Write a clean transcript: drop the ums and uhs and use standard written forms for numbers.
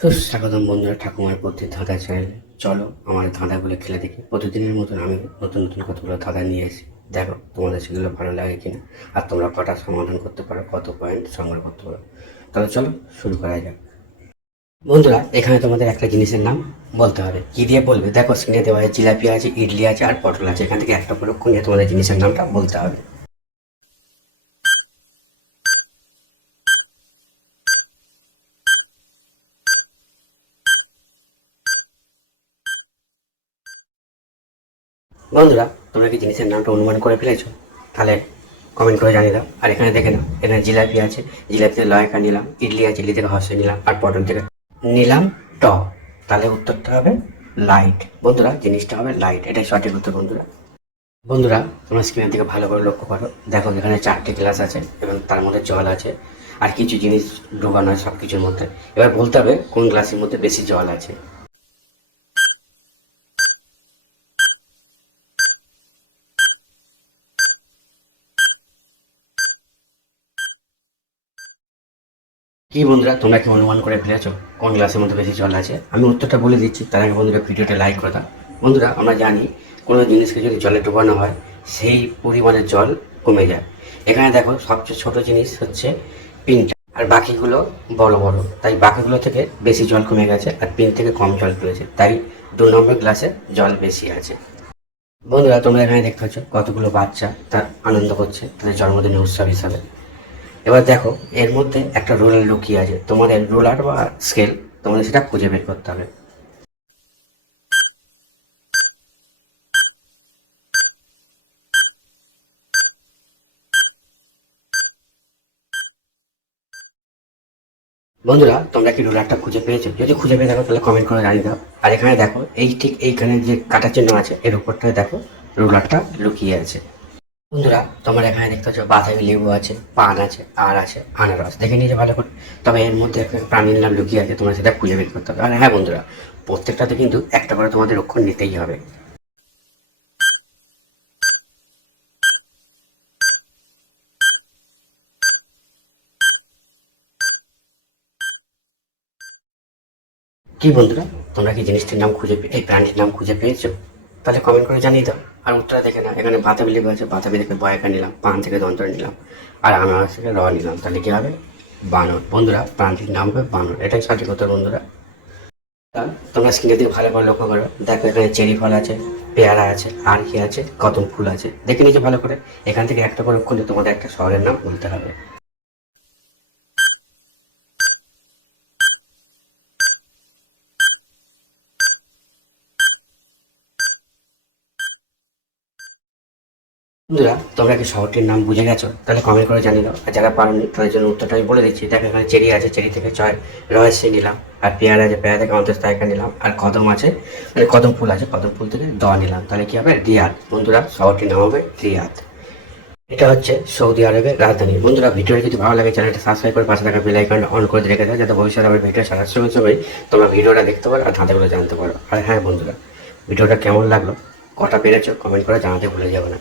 সুস্বাগতম বন্ধুরা ঠাকুমার প্রতি ধাঁধা চ্যানেলে। চলো আমার ধাঁধাগুলো খেলে দেখি। প্রতিদিনের মতন আমি নতুন নতুন কতগুলো ধাঁধা নিয়ে এসি, দেখো তোমাদের সেগুলো ভালো লাগে কিনা, আর তোমরা কটা সমাধান করতে পারো, কত পয়েন্ট সংগ্রহ করতে পারো। তাহলে চলো শুরু করা যাক। বন্ধুরা, এখানে তোমাদের একটা জিনিসের নাম বলতে হবে। কি দিয়ে বলবে? দেখো স্ক্রিনে দেওয়া আছে, জিলাপি আছে, ইডলি আছে, আর পটল আছে। এখান থেকে একটা পরীক্ষণ নিয়ে তোমাদের জিনিসের নামটা বলতে হবে। বন্ধুরা, তোমরা কি জিনিসের নামটা অনুমান করে ফেলেছো? তাহলে কমেন্ট করে জানিয়ে দাও। আর এখানে দেখে নাও, এখানে জিলাপি আছে, জিলাপিতে লয়কা নিলাম, ইডলি আছে, ইডলি থেকে হর্ষে নিলাম, আর পটল থেকে নিলাম ট। তাহলে উত্তরটা হবে লাইট। বন্ধুরা, জিনিসটা হবে লাইট, এটাই সঠিক উত্তর। বন্ধুরা বন্ধুরা তোমরা স্ক্রিনের দিকে ভালো করে লক্ষ্য করো। দেখো এখানে 4টে গ্লাস আছে এবং তার মধ্যে জল আছে, আর কিছু জিনিস ডোবানো হয় সব কিছুর মধ্যে। এবার বলতে হবে কোন গ্লাসের মধ্যে বেশি জল আছে। কি বন্ধুরা, তোমরা কি অনুমান করে ফেলেছো কোন গ্লাসের মধ্যে বেশি জল আছে? আমি উত্তরটা বলে দিচ্ছি, তার আগে বন্ধুরা ভিডিওটা লাইক করে দাও। বন্ধুরা, আমরা জানি কোনো জিনিসকে যদি জলে ডোবানো হয় সেই পরিমাণে জল কমে যায়। এখানে দেখো সবচেয়ে ছোট জিনিস হচ্ছে পিনটা, আর বাকিগুলো বড় বড়, তাই বাকিগুলো থেকে বেশি জল কমে গেছে, আর পিন থেকে কম জল তুলেছে, তাই 2 নম্বর গ্লাসে জল বেশি আছে। বন্ধুরা, তোমরা এখানে দেখতে পাচ্ছ কতগুলো বাচ্চা তার আনন্দ করছে তাদের জন্মদিনের উৎসব হিসাবে। এবার দেখো এর মধ্যে একটা রোলার লুকিয়ে আছে, তোমাদের রোলার বা স্কেল, তোমাদের সেটা খুঁজে বের করতে হবে। বন্ধুরা, তোমরা কি রোলারটা খুঁজে পেয়েছো? যদি খুঁজে পেয়ে থাকো তাহলে কমেন্ট করে জানিয়ে দাও। আর এখানে দেখো এই ঠিক এইখানে যে কাটা চিহ্ন আছে এর উপরটায় দেখো রোলারটা লুকিয়ে আছে। বন্ধুরা, তোমরা এখানে দেখতে পাচ্ছ বাতাবি লেবু আছে, পান আছে, আর আছে আনারস। দেখে নিয়েছে ভালো করে। তবে এর মধ্যে একটা প্রাণীর নাম লুকিয়ে আছে, তোমরা সেটা খুঁজে বের করতে হবে। আর হ্যাঁ বন্ধুরা, প্রত্যেকটাতে কিন্তু একটা করে তোমাদের অক্ষর নিতেই হবে। কি বন্ধুরা, তোমরা কি জিনিসটির নাম এই প্রাণীর নাম খুঁজে পেয়েছো? তাহলে কমেন্ট করে জানিয়ে দাও। আর উত্তরটা দেখে না, এখানে বাতাবি লেবু আছে, বাতাবি থেকে বয়াকা নিলাম, পান থেকে দন্তরা নিলাম, আর আনারস থেকে র নিলাম, তাহলে কি হবে? বানর। বন্ধুরা, প্রাণীটির নাম হবে বানর, এটাই সঠিক উত্তর। বন্ধুরা, তোমরা স্ক্রিনের দিকে ভালো করে লক্ষ্য করো। দেখো এখানে চেরি ফল আছে, পেয়ারা আছে, আর কি আছে? কদম ফুল আছে। দেখে নিয়েছো ভালো করে। এখান থেকে একটা করে অক্ষর দিয়ে তোমাদের একটা শহরের নাম বলতে হবে। বন্ধুরা, তোমরা কি শহরটির নাম বুঝে গেছো? তাহলে কমেন্ট করে জানিয়ে দাও। আর যারা পারেনি তাদের জন্য উত্তরটা আমি বলে দিচ্ছি। দেখো এখানে চেরি আছে, চেরি থেকে রয়েসি নিলাম, আর পেয়ারা আছে, পেয়ারা থেকে অন্তস্থায়িকা নিলাম, আর কদম আছে মানে কদম ফুল আছে, কদম ফুল থেকে দ নিলাম, তাহলে কি হবে? রিয়াদ। বন্ধুরা, শহরটির নাম হবে রিয়াদ। এটা হচ্ছে সৌদি আরবের রাজধানী। বন্ধুরা, ভিডিওটি যদি ভালো লাগে চ্যানেলটা সাবস্ক্রাইব করে পাশে থাকা বেল আইকনটা অন করে রেখে দাও, যাতে ভবিষ্যতে আমার ভিডিও ছাড়ার সঙ্গে সঙ্গে তোমরা ভিডিওটা দেখতে পারো আর ধাঁধাগুলো জানতে পারো। আর হ্যাঁ বন্ধুরা, ভিডিওটা কেমন লাগলো, কটা পেরেছো, কমেন্ট করে জানাতে ভুলে যাবে না।